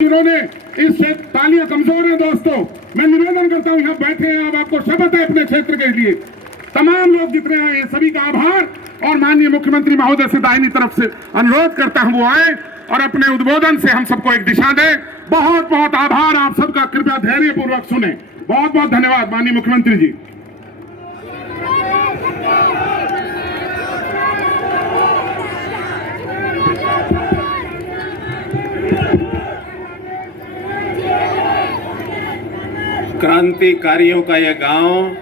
जिन्होंने इससे तालियां कमजोर हैं दोस्तों, मैं निवेदन करता हूं, यहाँ बैठे हैं आप, आपको शपथ है अपने क्षेत्र के लिए, तमाम लोग जितने आए हैं सभी का आभार और माननीय मुख्यमंत्री महोदय से दाहिनी तरफ से अनुरोध करता हूं वो आए और अपने उद्बोधन से हम सबको एक दिशा दें। बहुत बहुत आभार आप सबका, कृपया धैर्य पूर्वक सुने। बहुत बहुत धन्यवाद माननीय मुख्यमंत्री जी। क्रांतिकारियों का यह गांव,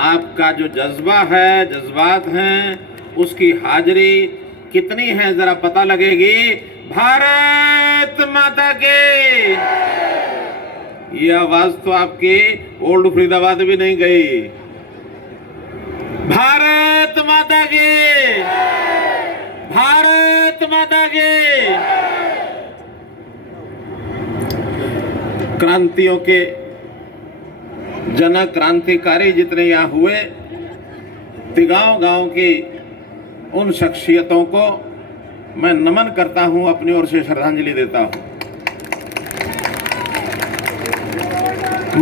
आपका जो जज्बा है, जज्बात हैं, उसकी हाजिरी कितनी है जरा पता लगेगी। भारत माता की। ये आवाज तो आपकी ओल्ड फरीदाबाद भी नहीं गई। भारत माता की, भारत माता की। क्रांतियों के जनक, क्रांतिकारी जितने यहाँ हुए, तिगांव गांव की उन शख्सियतों को मैं नमन करता हूं, अपनी ओर से श्रद्धांजलि देता हूं।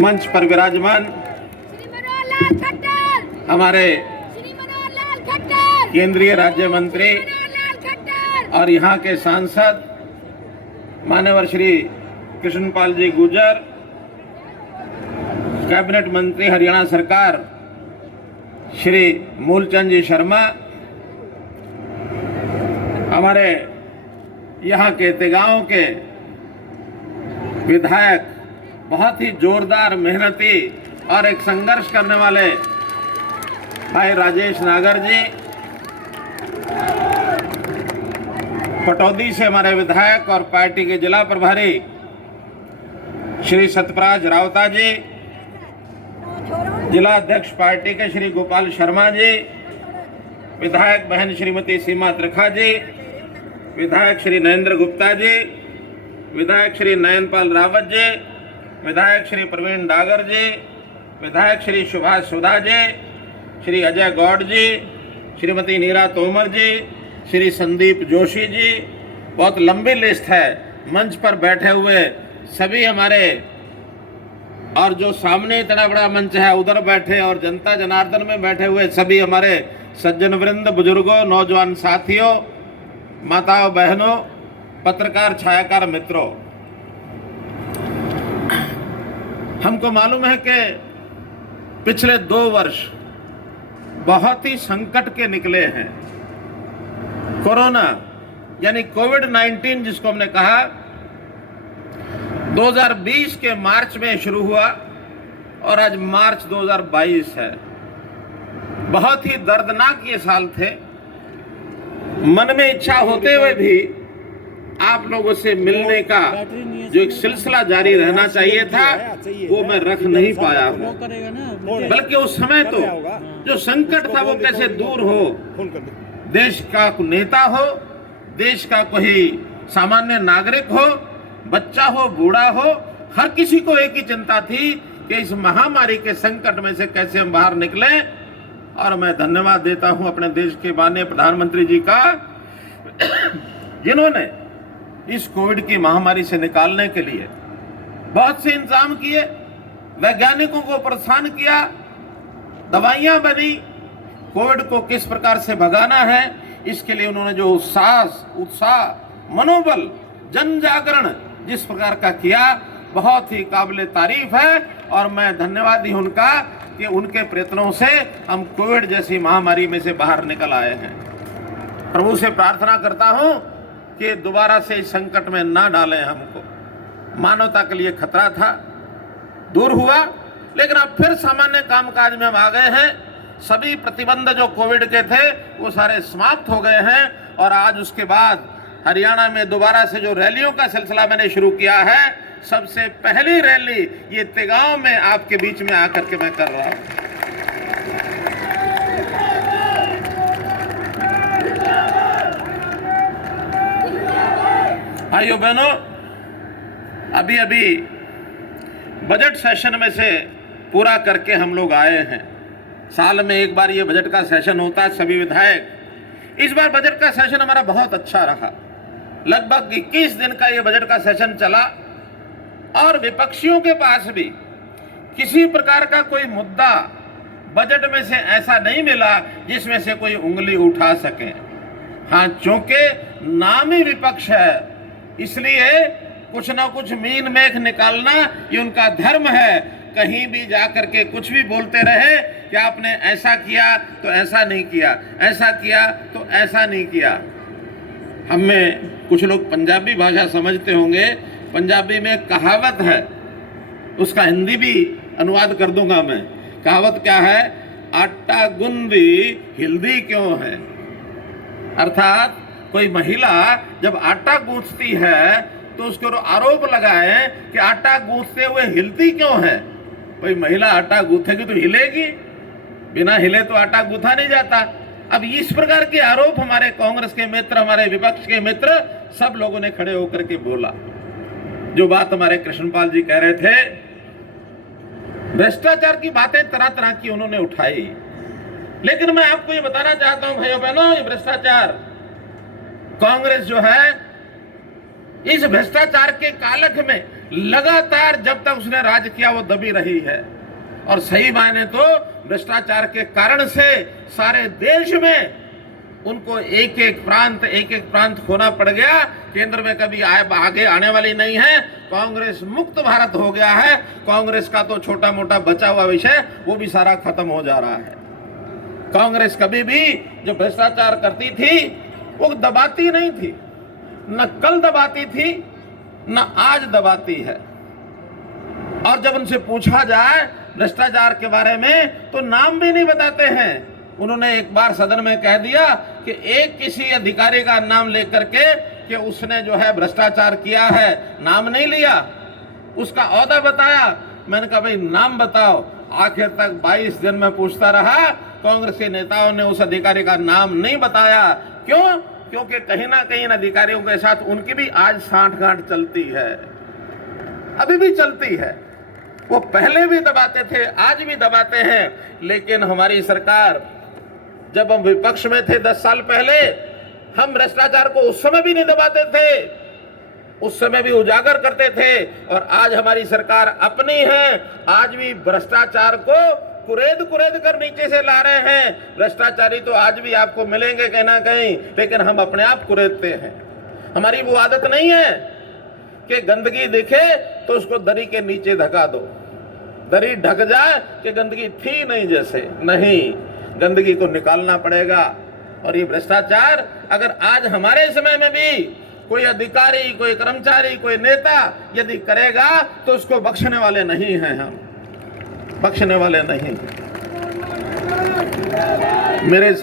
मंच पर विराजमान हमारे केंद्रीय राज्य मंत्री और यहाँ के सांसद मान्यवर श्री कृष्णपाल जी गुर्जर, कैबिनेट मंत्री हरियाणा सरकार श्री मूलचंद जी शर्मा, हमारे यहाँ के तिगांव के विधायक, बहुत ही जोरदार, मेहनती और एक संघर्ष करने वाले भाई राजेश नागर जी, पटौदी से हमारे विधायक और पार्टी के जिला प्रभारी श्री सतराज रावता जी, जिला अध्यक्ष पार्टी के श्री गोपाल शर्मा जी, विधायक बहन श्रीमती सीमा त्रिखा जी, विधायक श्री नरेंद्र गुप्ता जी, विधायक श्री नयनपाल रावत जी, विधायक श्री प्रवीण डागर जी, विधायक श्री सुभाष सुधा जी, श्री अजय गौड़ जी, श्रीमती नीरा तोमर जी, श्री संदीप जोशी जी। बहुत लंबी लिस्ट है। मंच पर बैठे हुए सभी हमारे, और जो सामने इतना बड़ा मंच है उधर बैठे, और जनता जनार्दन में बैठे हुए सभी हमारे सज्जन वृंद, बुजुर्गों, नौजवान साथियों, माताओं, बहनों, पत्रकार, छायाकार मित्रों, हमको मालूम है कि पिछले 2 वर्ष बहुत ही संकट के निकले हैं। कोरोना यानी कोविड-19 जिसको हमने कहा, 2020 के मार्च में शुरू हुआ और आज मार्च 2022 है। बहुत ही दर्दनाक ये साल थे। मन में इच्छा होते हुए भी आप लोगों से मिलने का जो एक सिलसिला जारी रहना चाहिए था, वो मैं रख नहीं पाया हूँ। बल्कि उस समय तो जो संकट था वो कैसे दूर हो। देश का नेता हो, देश का कोई सामान्य नागरिक हो, बच्चा हो, बूढ़ा हो, हर किसी को एक ही चिंता थी कि इस महामारी के संकट में से कैसे हम बाहर निकलें। और मैं धन्यवाद देता हूं अपने देश के माननीय प्रधानमंत्री जी का, जिन्होंने इस कोविड की महामारी से निकालने के लिए बहुत से इंतजाम किए, वैज्ञानिकों को प्रोत्साहन किया, दवाइयां बनी, कोविड को किस प्रकार से भगाना है इसके लिए उन्होंने जो उत्साह, मनोबल, जन जागरण जिस प्रकार का किया, बहुत ही काबिल तारीफ है। और मैं धन्यवादी हूं उनका कि उनके प्रयत्नों से हम कोविड जैसी महामारी में से बाहर निकल आए हैं। प्रभु से प्रार्थना करता हूं कि दोबारा से इस संकट में ना डालें हमको। मानवता के लिए खतरा था, दूर हुआ, लेकिन अब फिर सामान्य कामकाज में हम आ गए हैं। सभी प्रतिबंध जो कोविड के थे वो सारे समाप्त हो गए हैं। और आज उसके बाद हरियाणा में दोबारा से जो रैलियों का सिलसिला मैंने शुरू किया है, सबसे पहली रैली ये तिगांव में आपके बीच में आकर के मैं कर रहा हूं। भाइयों बहनों, अभी अभी बजट सेशन में से पूरा करके हम लोग आए हैं। साल में एक बार ये बजट का सेशन होता है, सभी विधायक। इस बार बजट का सेशन हमारा बहुत अच्छा रहा। लगभग 21 दिन का ये बजट का सेशन चला और विपक्षियों के पास भी किसी प्रकार का कोई मुद्दा बजट में से ऐसा नहीं मिला जिसमें से कोई उंगली उठा सके। हाँ, चूंकि नाम ही विपक्ष है, इसलिए कुछ ना कुछ मीन मेख निकालना ये उनका धर्म है। कहीं भी जाकर के कुछ भी बोलते रहे कि आपने ऐसा किया तो ऐसा नहीं किया, ऐसा किया तो ऐसा नहीं किया। हम में कुछ लोग पंजाबी भाषा समझते होंगे, पंजाबी में कहावत है, उसका हिंदी भी अनुवाद कर दूंगा मैं। कहावत क्या है? आटा गुंदी हिल्दी क्यों है। अर्थात कोई महिला जब आटा गूंथती है तो उसको आरोप लगाए कि आटा गूंथते हुए हिलती क्यों है। भाई, महिला आटा गूंथेगी तो हिलेगी, बिना हिले तो आटा गूंथा नहीं जाता। अब इस प्रकार के आरोप हमारे कांग्रेस के मित्र, हमारे विपक्ष के मित्र, सब लोगों ने खड़े होकर के बोला। जो बात हमारे कृष्णपाल जी कह रहे थे, भ्रष्टाचार की बातें तरह तरह की उन्होंने उठाई, लेकिन मैं आपको ये बताना चाहता हूं भाइयों बहनों, ये भ्रष्टाचार, कांग्रेस जो है इस भ्रष्टाचार के कालख में लगातार जब तक उसने राज किया वो दबी रही है। और सही मायने तो भ्रष्टाचार के कारण से सारे देश में उनको एक एक प्रांत खोना पड़ गया। केंद्र में कभी आगे आने वाली नहीं है। कांग्रेस मुक्त भारत हो गया है। कांग्रेस का तो छोटा मोटा बचा हुआ विषय वो भी सारा खत्म हो जा रहा है। कांग्रेस कभी भी जो भ्रष्टाचार करती थी वो दबाती नहीं थी, न कल दबाती थी न आज दबाती है। और जब उनसे पूछा जाए भ्रष्टाचार के बारे में तो नाम भी नहीं बताते हैं। उन्होंने एक बार सदन में कह दिया कि एक किसी अधिकारी का नाम लेकर के कि उसने जो है भ्रष्टाचार किया है, नाम नहीं लिया, उसका ओहदा बताया। मैंने कहा भाई नाम बताओ। आखिर तक 22 दिन में पूछता रहा, कांग्रेस के नेताओं ने उस अधिकारी का नाम नहीं बताया। क्यों? क्योंकि कहीं ना कहीं इन अधिकारियों के साथ उनकी भी आज सांठ-गांठ चलती है, अभी भी चलती है। वो पहले भी दबाते थे, आज भी दबाते हैं। लेकिन हमारी सरकार, जब हम विपक्ष में थे 10 साल पहले, हम भ्रष्टाचार को उस समय भी नहीं दबाते थे, उस समय भी उजागर करते थे। और आज हमारी सरकार अपनी है, आज भी भ्रष्टाचार को कुरेद कर नीचे से ला रहे हैं। भ्रष्टाचारी तो आज भी आपको मिलेंगे कहीं ना कहीं, लेकिन हम अपने आप कुरेदते हैं। हमारी वो आदत नहीं है कि गंदगी दिखे तो उसको दरी के नीचे धका दो, दरी ढक जाए कि गंदगी थी नहीं जैसे। नहीं, गंदगी को निकालना पड़ेगा। और ये भ्रष्टाचार अगर आज हमारे समय में भी कोई अधिकारी, कोई कर्मचारी, कोई नेता यदि करेगा तो उसको बख्शने वाले नहीं हैं, हम बख्शने वाले नहीं। मेरे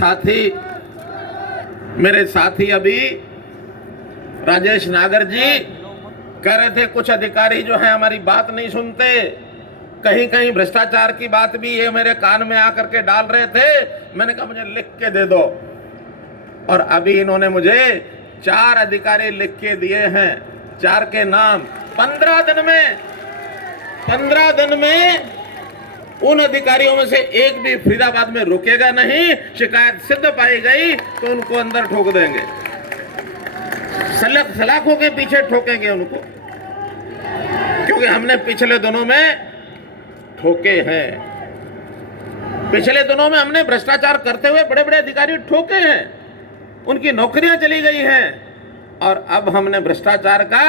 साथी अभी राजेश नागर जी कह रहे थे कुछ अधिकारी जो है हमारी बात नहीं सुनते, कहीं कहीं भ्रष्टाचार की बात भी ये मेरे कान में आकर के डाल रहे थे। मैंने कहा मुझे लिख के दे दो। और अभी इन्होंने मुझे 4 अधिकारी लिख के दिए हैं, 4 के नाम। 15 दिन में उन अधिकारियों में से एक भी फरीदाबाद में रुकेगा नहीं। शिकायत सिद्ध पाई गई तो उनको अंदर ठोक देंगे, सलाखों के पीछे ठोकेंगे उनको, क्योंकि हमने पिछले दिनों में ठोके हैं। पिछले दिनों में हमने भ्रष्टाचार करते हुए बड़े बड़े अधिकारी ठोके हैं, उनकी नौकरियां चली गई हैं। और अब हमने भ्रष्टाचार का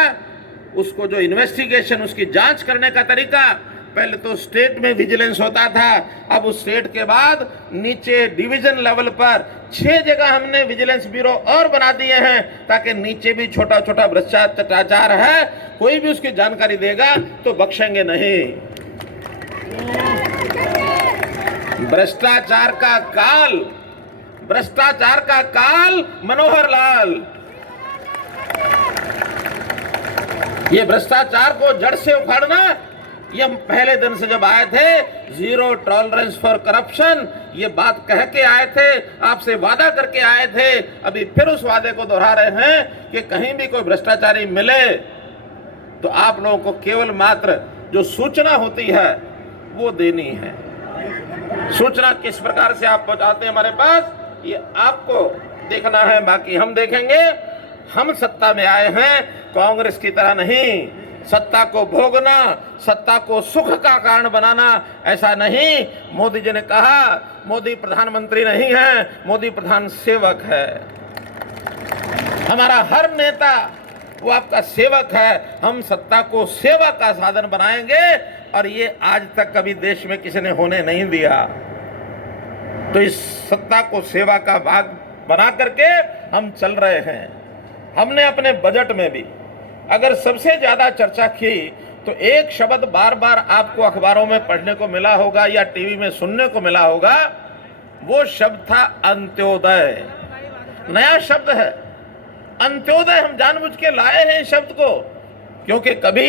उसको जो इन्वेस्टिगेशन, उसकी जांच करने का तरीका, पहले तो स्टेट में विजिलेंस होता था, अब उस स्टेट के बाद नीचे डिवीजन लेवल पर 6 जगह हमने विजिलेंस ब्यूरो और बना दिए हैं, ताकि नीचे भी छोटा छोटा भ्रष्टाचार है, कोई भी उसकी जानकारी देगा तो बख्शेंगे नहीं। भ्रष्टाचार का काल मनोहर लाल, ये भ्रष्टाचार को जड़ से उखाड़ना, ये हम पहले दिन से जब आए थे, 0 टॉलरेंस फॉर करप्शन, ये बात कह के आए थे, आपसे वादा करके आए थे। अभी फिर उस वादे को दोहरा रहे हैं कि कहीं भी कोई भ्रष्टाचारी मिले तो आप लोगों को केवल मात्र जो सूचना होती है वो देनी है। सूचना किस प्रकार से आप पहुंचाते हैं हमारे पास, ये आपको देखना है, बाकी हम देखेंगे। हम सत्ता में आए हैं कांग्रेस की तरह नहीं, सत्ता को भोगना, सत्ता को सुख का कारण बनाना, ऐसा नहीं। मोदी जी ने कहा मोदी प्रधानमंत्री नहीं है, मोदी प्रधान सेवक है। हमारा हर नेता वो आपका सेवक है। हम सत्ता को सेवा का साधन बनाएंगे और ये आज तक कभी देश में किसी ने होने नहीं दिया। तो इस सत्ता को सेवा का भाग बना करके हम चल रहे हैं। हमने अपने बजट में भी अगर सबसे ज्यादा चर्चा की तो एक शब्द बार बार आपको अखबारों में पढ़ने को मिला होगा या टीवी में सुनने को मिला होगा, वो शब्द था अंत्योदय। नया शब्द है अंत्योदय। हम जानबूझ के लाए हैं इस शब्द को, क्योंकि कभी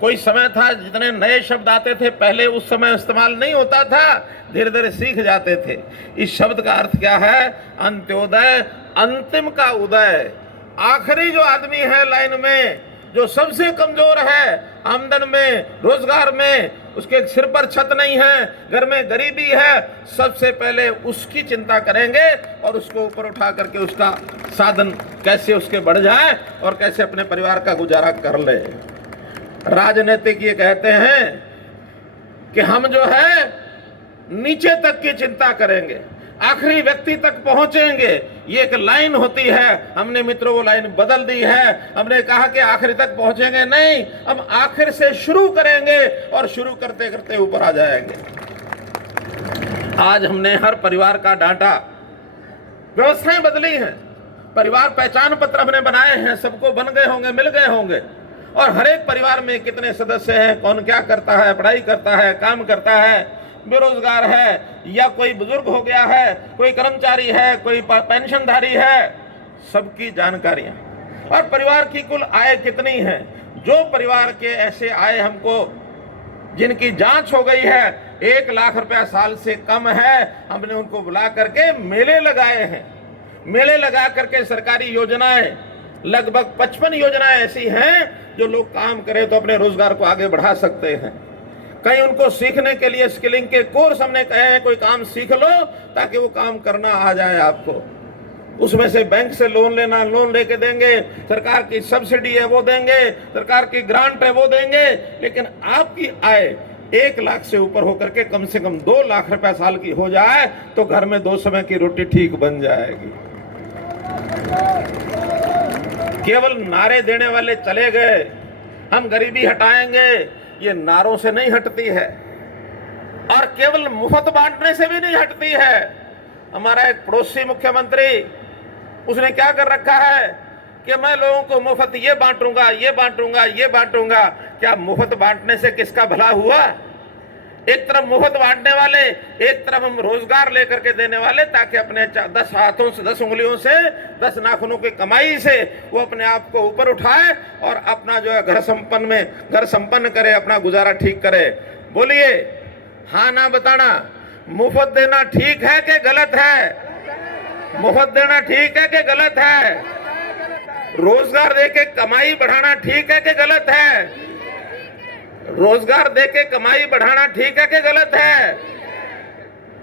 कोई समय था जितने नए शब्द आते थे पहले उस समय इस्तेमाल नहीं होता था, धीरे धीरे सीख जाते थे। इस शब्द का अर्थ क्या है? अंत्योदय, अंतिम का उदय। आखिरी जो आदमी है लाइन में, जो सबसे कमजोर है आमदन में, रोजगार में, उसके सिर पर छत नहीं है, घर में गरीबी है, सबसे पहले उसकी चिंता करेंगे और उसको ऊपर उठा करके उसका साधन कैसे उसके बढ़ जाए और कैसे अपने परिवार का गुजारा कर ले। राजनीतिक ये कहते हैं कि हम जो है नीचे तक की चिंता करेंगे, आखिरी व्यक्ति तक पहुंचेंगे। ये एक लाइन होती है, हमने मित्रों वो लाइन बदल दी है। हमने कहा कि आखिरी तक पहुंचेंगे नहीं, हम आखिर से शुरू करेंगे और शुरू करते करते ऊपर आ जाएंगे। आज हमने हर परिवार का डांटा, व्यवस्थाएं बदली हैं, परिवार पहचान पत्र हमने बनाए हैं, सबको बन गए होंगे, मिल गए होंगे, और हर एक परिवार में कितने सदस्य हैं, कौन क्या करता है, पढ़ाई करता है, काम करता है, बेरोजगार है या कोई बुजुर्ग हो गया है, कोई कर्मचारी है, कोई पेंशनधारी है, सबकी जानकारियां, और परिवार की कुल आय कितनी है। जो परिवार के ऐसे आय हमको जिनकी जांच हो गई है 1 लाख रुपया साल से कम है, हमने उनको बुला करके मेले लगाए हैं। मेले लगा करके सरकारी योजनाएं, लगभग 55 योजनाएं ऐसी हैं जो लोग काम करें तो अपने रोजगार को आगे बढ़ा सकते हैं। कहीं उनको सीखने के लिए स्किलिंग के कोर्स हमने कहे हैं, कोई काम सीख लो ताकि वो काम करना आ जाए आपको। उसमें से बैंक से लोन लेना, लोन लेके देंगे, सरकार की सब्सिडी है वो देंगे, सरकार की ग्रांट है वो देंगे, लेकिन आपकी आय 1 लाख से ऊपर होकर के कम से कम 2 लाख रुपया साल की हो जाए तो घर में 2 समय की रोटी ठीक बन जाएगी। केवल नारे देने वाले चले गए, हम गरीबी हटाएंगे, ये नारों से नहीं हटती है और केवल मुफ्त बांटने से भी नहीं हटती है। हमारा एक पड़ोसी मुख्यमंत्री, उसने क्या कर रखा है कि मैं लोगों को मुफ्त ये बांटूंगा, ये बांटूंगा, ये बांटूंगा। क्या मुफ्त बांटने से किसका भला हुआ? एक तरफ मुफ्त बांटने वाले, एक तरफ हम रोजगार लेकर के देने वाले, ताकि अपने 10 हाथों से, 10 उंगलियों से, 10 नाखूनों की कमाई से वो अपने आप को ऊपर उठाए और अपना जो है घर संपन्न करे, अपना गुजारा ठीक करे। बोलिए हाँ ना बताना, मुफ्त देना ठीक है कि गलत है? मुफ्त देना ठीक है कि गलत है? रोजगार देके कमाई बढ़ाना ठीक है कि गलत है? रोजगार देके कमाई बढ़ाना ठीक है कि गलत है?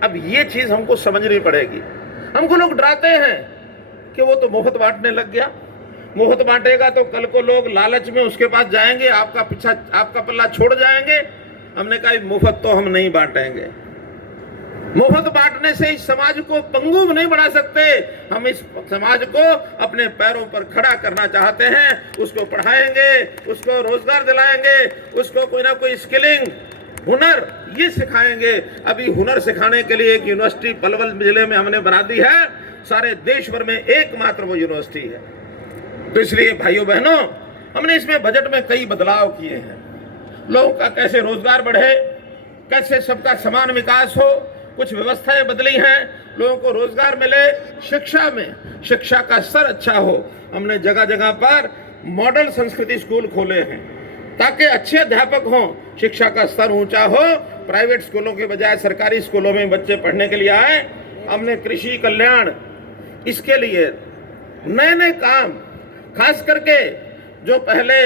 अब ये चीज हमको समझनी पड़ेगी। हमको लोग डराते हैं कि वो तो मुफ्त बांटने लग गया, मुफ्त बांटेगा तो कल को लोग लालच में उसके पास जाएंगे, आपका पल्ला छोड़ जाएंगे। हमने कहा मुफ्त तो हम नहीं बांटेंगे। मुफ्त बांटने से इस समाज को पंगु नहीं बना सकते। हम इस समाज को अपने पैरों पर खड़ा करना चाहते हैं। उसको पढ़ाएंगे, उसको रोजगार दिलाएंगे, उसको कोई ना कोई स्किलिंग, हुनर ये सिखाएंगे। अभी हुनर सिखाने के लिए एक यूनिवर्सिटी पलवल जिले में हमने बना दी है, सारे देश भर में एकमात्र वो यूनिवर्सिटी है। तो इसलिए भाइयों बहनों, हमने इसमें बजट में कई बदलाव किए हैं। लोगों का कैसे रोजगार बढ़े, कैसे सबका समान विकास हो, कुछ व्यवस्थाएं बदली हैं, लोगों को रोजगार मिले, शिक्षा में शिक्षा का स्तर अच्छा हो। हमने जगह जगह पर मॉडल संस्कृति स्कूल खोले हैं ताकि अच्छे अध्यापक हों, शिक्षा का स्तर ऊंचा हो, प्राइवेट स्कूलों के बजाय सरकारी स्कूलों में बच्चे पढ़ने के लिए आए। हमने कृषि कल्याण, इसके लिए नए नए काम, खास करके जो पहले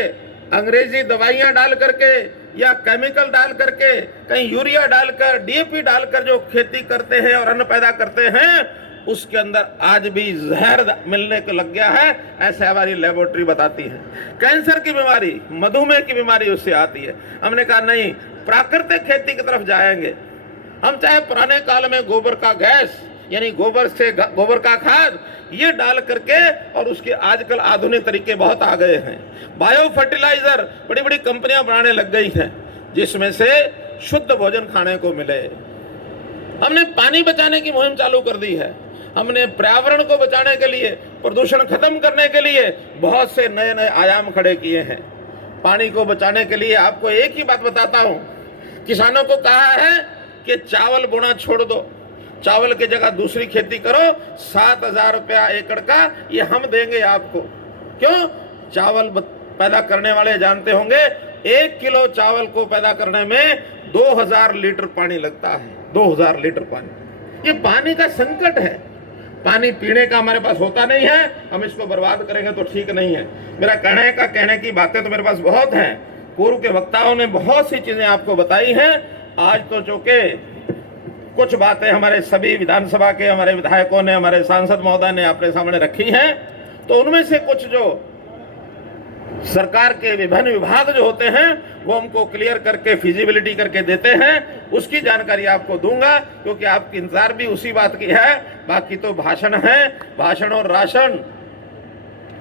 अंग्रेजी दवाइयां डाल करके या केमिकल डाल करके, कहीं यूरिया डालकर, डीएपी डालकर जो खेती करते हैं और अन्न पैदा करते हैं, उसके अंदर आज भी जहर मिलने को लग गया है, ऐसे हमारी लेबोरेटरी बताती है। कैंसर की बीमारी, मधुमेह की बीमारी उससे आती है। हमने कहा नहीं, प्राकृतिक खेती की तरफ जाएंगे हम। चाहे पुराने काल में गोबर का गैस यानी गोबर का खाद ये डाल करके, और उसके आजकल आधुनिक तरीके बहुत आ गए हैं। बायो फर्टिलाइजर बड़ी बड़ी कंपनियां बनाने लग गई हैं, जिसमें से शुद्ध भोजन खाने को मिले। हमने पानी बचाने की मुहिम चालू कर दी है। हमने पर्यावरण को बचाने के लिए, प्रदूषण खत्म करने के लिए बहुत से नए नए आयाम खड़े किए हैं। पानी को बचाने के लिए आपको एक ही बात बताता हूं, किसानों को कहा है कि चावल बोना छोड़ दो, चावल की जगह दूसरी खेती करो। 7,000 रुपया एकड़ का ये हम देंगे आपको। क्यों? चावल पैदा करने वाले जानते होंगे 1 किलो चावल को पैदा करने में 2000 लीटर पानी लगता है। 2000 लीटर पानी, ये पानी का संकट है। पानी पीने का हमारे पास होता नहीं है, हम इसको बर्बाद करेंगे तो ठीक नहीं है। मेरा कहने की बातें तो मेरे पास बहुत हैं। पूर्व के वक्ताओं ने बहुत सी चीजें आपको बताई हैं। आज तो चूंकि कुछ बातें हमारे सभी विधानसभा के हमारे विधायकों ने, हमारे सांसद महोदय ने अपने सामने रखी हैं, तो उनमें से कुछ जो सरकार के विभिन्न विभाग जो होते हैं वो हमको क्लियर करके फिजिबिलिटी करके देते हैं, उसकी जानकारी आपको दूंगा, क्योंकि आपकी इंतजार भी उसी बात की है। बाकी तो भाषण है, भाषण और राशन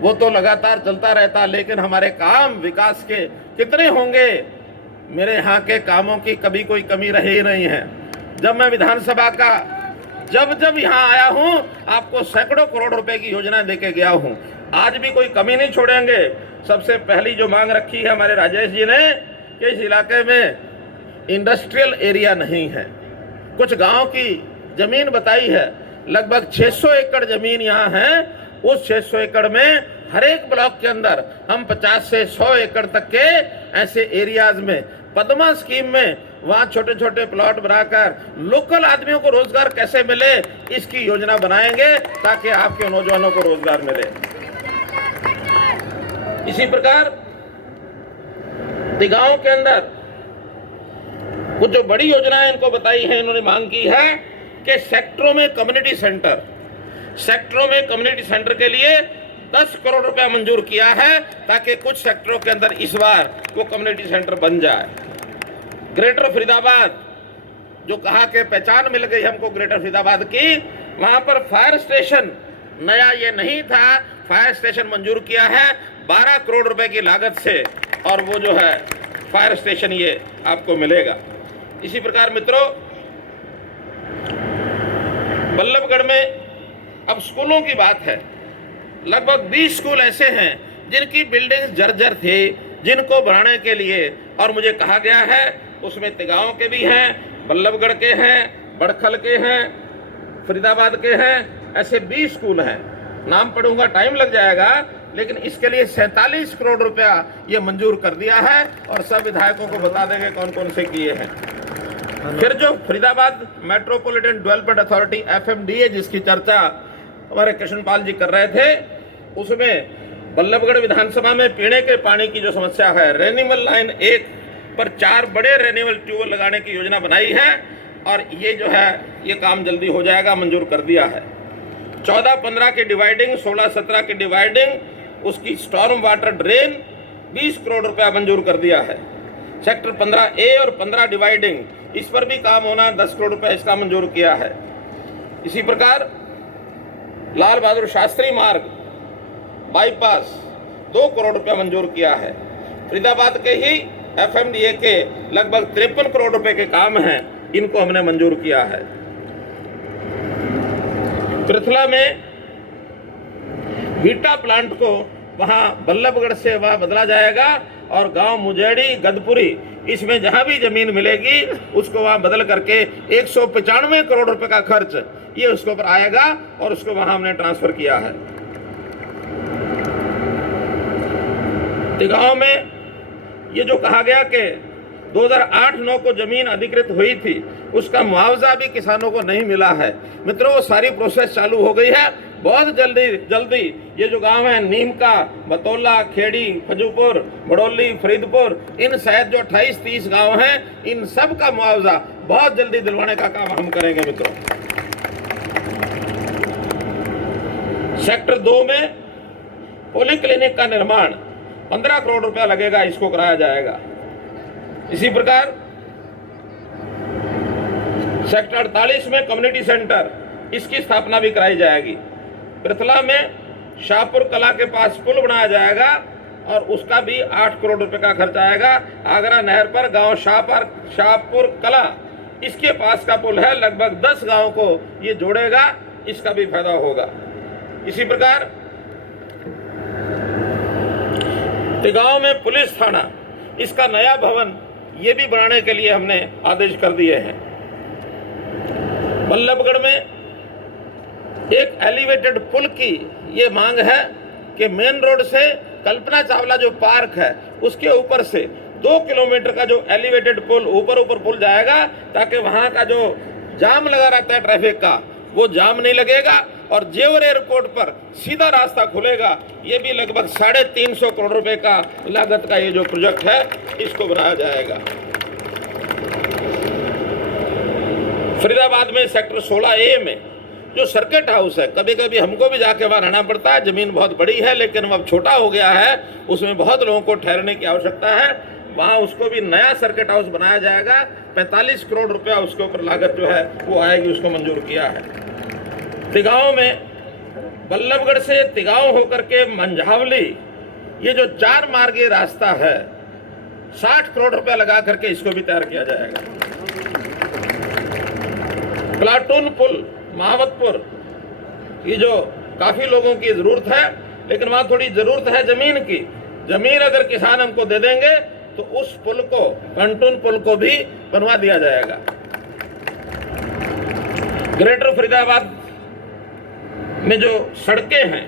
वो तो लगातार चलता रहता, लेकिन हमारे काम विकास के कितने होंगे? मेरे यहाँ के कामों की कभी कोई कमी रही ही नहीं है। जब मैं विधानसभा का जब यहाँ आया हूँ, आपको सैकड़ों करोड़ रुपए की योजना देके गया हूँ। आज भी कोई कमी नहीं छोड़ेंगे। सबसे पहली जो मांग रखी है हमारे राजेश जी ने कि इस इलाके में इंडस्ट्रियल एरिया नहीं है। कुछ गांव की जमीन बताई है, लगभग 600 एकड़ जमीन यहाँ है। उस 600 एकड़ में हर एक ब्लॉक के अंदर हम 50 से 100 एकड़ तक के ऐसे एरियाज में पद्मा स्कीम में वहाँ छोटे छोटे प्लॉट बनाकर लोकल आदमियों को रोजगार कैसे मिले, इसकी योजना बनाएंगे ताकि आपके नौजवानों को रोजगार मिले। इसी प्रकार गांव के अंदर कुछ जो बड़ी योजनाएं इनको बताई है, इन्होंने मांग की है कि सेक्टरों में कम्युनिटी सेंटर के लिए 10 करोड़ रुपया मंजूर किया है, ताकि कुछ सेक्टरों के अंदर इस बार वो कम्युनिटी सेंटर बन जाए। ग्रेटर फरीदाबाद जो कहा कि पहचान मिल गई हमको ग्रेटर फरीदाबाद की, वहां पर फायर स्टेशन नया ये नहीं था, फायर स्टेशन मंजूर किया है 12 करोड़ रुपए की लागत से, और वो जो है फायर स्टेशन ये आपको मिलेगा। इसी प्रकार मित्रों, बल्लभगढ़ में अब स्कूलों की बात है। लगभग 20 स्कूल ऐसे हैं जिनकी बिल्डिंग्स जर्जर थे, जिनको बनाने के लिए, और मुझे कहा गया है उसमें तिगांव के भी हैं, बल्लभगढ़ के हैं, बड़खल के हैं, फरीदाबाद के हैं, ऐसे 20 स्कूल हैं। नाम पढ़ूंगा, टाइम लग जाएगा, लेकिन इसके लिए 47 करोड़ रुपया ये मंजूर कर दिया है, और सब विधायकों को बता देंगे कौन कौन से किए हैं। फिर जो Faridabad metropolitan development authority FMDA जिसकी चर्चा हमारे कृष्णपाल जी कर रहे थे, उसमें बल्लभगढ़ विधानसभा में पीने के पानी की जो समस्या है, रेन्यूअल लाइन 1 पर 4 बड़े रेन्यूअल ट्यूबवेल लगाने की योजना बनाई है, और ये जो है ये काम जल्दी हो जाएगा, मंजूर कर दिया है। 14-15 की डिवाइडिंग, 16-17 की डिवाइडिंग, उसकी स्टॉर्म वाटर ड्रेन 20 करोड़ रुपया मंजूर कर दिया है। सेक्टर 15A और 15 डिवाइडिंग, इस पर भी काम होना, 10 करोड़ रुपया इसका मंजूर किया है। इसी प्रकार लाल बहादुर शास्त्री मार्ग बाईपास 2 करोड़ रुपया मंजूर किया है। फरीदाबाद के ही FMDA के लगभग 53 करोड़ रुपए के काम हैं, इनको हमने मंजूर किया है। पृथला में वीटा प्लांट को वहां बल्लभगढ़ से वहां बदला जाएगा, और गांव मुजेड़ी गदपुरी, इसमें जहां भी जमीन मिलेगी उसको वहां बदल करके 195 करोड़ रुपए का खर्च ये उसके ऊपर आएगा, और उसको वहां हमने ट्रांसफर किया है। गांव में ये जो कहा गया कि 2008-9 को जमीन अधिकृत हुई थी, उसका मुआवजा भी किसानों को नहीं मिला है। मित्रों, वो सारी प्रोसेस चालू हो गई है। बहुत जल्दी ये जो गांव है, नीमका, बतौला, खेड़ी, फजूपुर, बड़ौली, फरीदपुर, इन शायद जो 28-30 गांव हैं, इन सब का मुआवजा बहुत जल्दी दिलवाने का काम हम करेंगे। मित्रों, सेक्टर 2 में पोलिंग क्लिनिक का निर्माण 15 करोड़ रुपया लगेगा, इसको कराया जाएगा। इसी प्रकार सेक्टर 48 में कम्युनिटी सेंटर, इसकी स्थापना भी कराई जाएगी। पृथला में शाहपुर कला के पास पुल बनाया जाएगा और उसका भी 8 करोड़ रुपए का खर्च आएगा। आगरा नहर पर गांव शाहपुर कला, इसके पास का पुल है, लगभग 10 गांव को ये जोड़ेगा, इसका भी फायदा होगा। इसी प्रकार तिगांव में पुलिस थाना, इसका नया भवन ये भी बनाने के लिए हमने आदेश कर दिए हैं। बल्लभगढ़ में एक एलिवेटेड पुल की ये मांग है कि मेन रोड से कल्पना चावला जो पार्क है उसके ऊपर से 2 किलोमीटर का जो एलिवेटेड पुल ऊपर पुल जाएगा, ताकि वहां का जो जाम लगा रहता है ट्रैफिक का, वो जाम नहीं लगेगा और जेवर एयरपोर्ट पर सीधा रास्ता खुलेगा। ये भी लगभग 350 करोड़ रुपए का लागत का ये जो प्रोजेक्ट है, इसको बनाया जाएगा। फरीदाबाद में सेक्टर 16A में जो सर्किट हाउस है, कभी कभी हमको भी जाके वहाँ रहना पड़ता है, जमीन बहुत बड़ी है लेकिन वो अब छोटा हो गया है, उसमें बहुत लोगों को ठहरने की आवश्यकता है, वहाँ उसको भी नया सर्किट हाउस बनाया जाएगा। 45 करोड़ रुपया उसके ऊपर लागत जो है वो आएगी, उसको मंजूर किया है। तिगांव में बल्लभगढ़ से तिगांव होकर के मंझावली, ये जो 4 मार्गी रास्ता है, 60 करोड़ रुपया लगा करके इसको भी तैयार किया जाएगा। प्लाटून पुल महावतपुर, ये जो काफी लोगों की जरूरत है, लेकिन वहां थोड़ी जरूरत है जमीन की। जमीन अगर किसान हमको दे देंगे तो उस पुल को, प्लाटून पुल को भी बनवा दिया जाएगा। ग्रेटर फरीदाबाद में जो सड़कें हैं,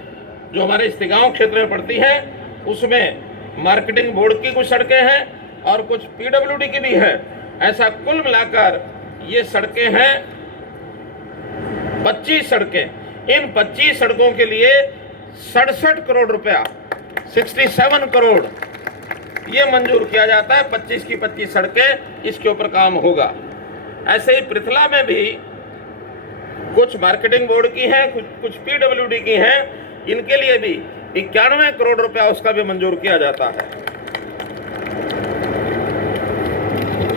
जो हमारे इस तिगांव क्षेत्र में पड़ती हैं, उसमें मार्केटिंग बोर्ड की कुछ सड़कें हैं और कुछ PWD की भी है। ऐसा कुल मिलाकर ये सड़कें हैं 25 सड़कें। इन 25 सड़कों के लिए 67 करोड़ रुपया, 67 करोड़ ये मंजूर किया जाता है। 25 की 25 सड़कें, इसके ऊपर काम होगा। ऐसे ही पृथला में भी कुछ मार्केटिंग बोर्ड की हैं, कुछ PWD की हैं, इनके लिए भी 91 करोड़ रुपया उसका भी मंजूर किया जाता है।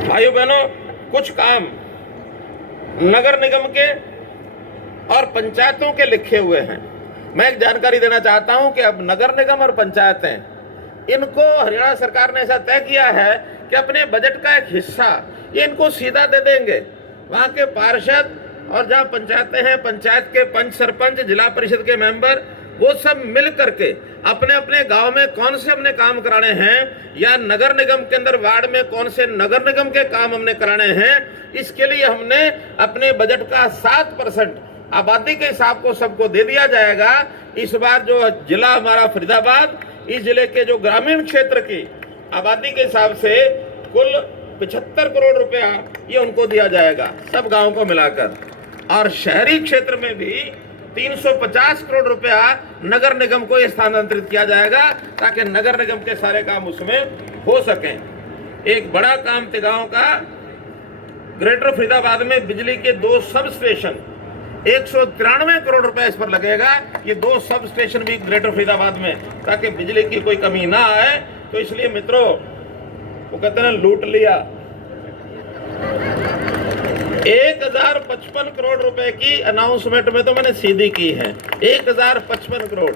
भाइयों बहनों, कुछ काम नगर निगम के और पंचायतों के लिखे हुए हैं। मैं एक जानकारी देना चाहता हूं कि अब नगर निगम और पंचायतें, इनको हरियाणा सरकार ने ऐसा तय किया है कि अपने बजट का एक हिस्सा ये इनको सीधा दे देंगे। वहां के पार्षद और जहां पंचायतें हैं, पंचायत के पंच सरपंच, जिला परिषद के मेंबर, वो सब मिल करके अपने अपने गांव में कौन से हमने काम कराने हैं, या नगर निगम के अंदर वार्ड में कौन से नगर निगम के काम हमने कराने हैं, इसके लिए हमने अपने बजट का 7% आबादी के हिसाब को सबको दे दिया जाएगा। इस बार जो जिला हमारा फरीदाबाद, इस जिले के जो ग्रामीण क्षेत्र की आबादी के हिसाब से कुल 75 करोड़ रुपया ये उनको दिया जाएगा, सब गांवों को मिलाकर। और शहरी क्षेत्र में भी 350 करोड़ रुपया नगर निगम को स्थानांतरित किया जाएगा, ताकि नगर निगम के सारे काम उसमें हो सकें। एक बड़ा काम तिगांव का, ग्रेटर फरीदाबाद में बिजली के 2 सब स्टेशन, 193 करोड़ रुपया इस पर लगेगा। ये 2 सब स्टेशन भी ग्रेटर फरीदाबाद में, ताकि बिजली की कोई कमी ना आए। तो इसलिए मित्रों, वो कहते हैं लूट लिया। 1055 करोड़ रुपए की अनाउंसमेंट में तो मैंने सीधी की है, 1055 करोड़,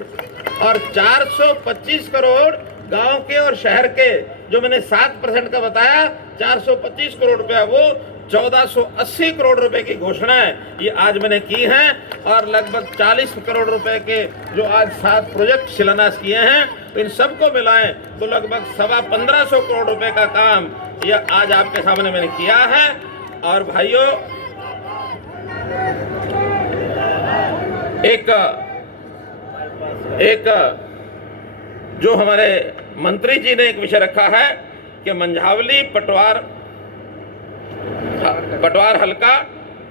और 425 करोड़ गांव के और शहर के, जो मैंने 7% का बताया, 425 करोड़ रुपया, वो 1480 करोड़ रुपए की घोषणाएं ये आज मैंने की हैं। और लगभग 40 करोड़ रुपए के जो आज 7 प्रोजेक्ट शिलान्यास किए हैं, तो इन सबको मिलाएं तो लगभग 1550 करोड़ रुपए का काम ये आज आपके सामने मैंने किया है। और भाइयों, एक जो हमारे मंत्री जी ने एक विषय रखा है कि मंझावली पटवार हल्का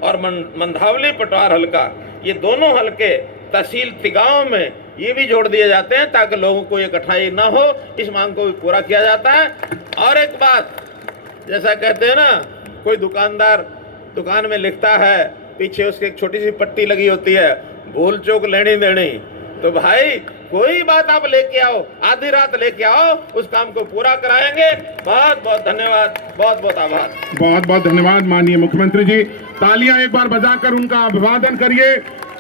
और मंधावली पटवार हल्का, ये दोनों हल्के तहसील तिगांव में ये भी जोड़ दिए जाते हैं, ताकि लोगों को ये कठिनाई ना हो। इस मांग को भी पूरा किया जाता है। और एक बात, जैसा कहते हैं ना, कोई दुकानदार दुकान में लिखता है, पीछे उसके एक छोटी सी पट्टी लगी होती है, भूल चूक लेनी देनी, तो भाई कोई बात आप लेके आओ, आधी रात लेके आओ, उस काम को पूरा कराएंगे। बहुत बहुत धन्यवाद, बहुत बहुत आभार। बहुत बहुत धन्यवाद माननीय मुख्यमंत्री जी। तालियां एक बार बजाकर उनका अभिवादन करिए।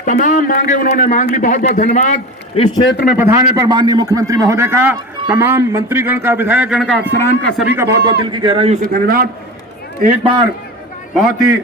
तमाम मांगे उन्होंने मांग ली। बहुत बहुत धन्यवाद इस क्षेत्र में पधारने पर माननीय मुख्यमंत्री महोदय का, तमाम मंत्रीगण का, विधायकगण का, अफसरान का, सभी का बहुत बहुत दिल की गहराइयों से धन्यवाद। एक बार बहुत ही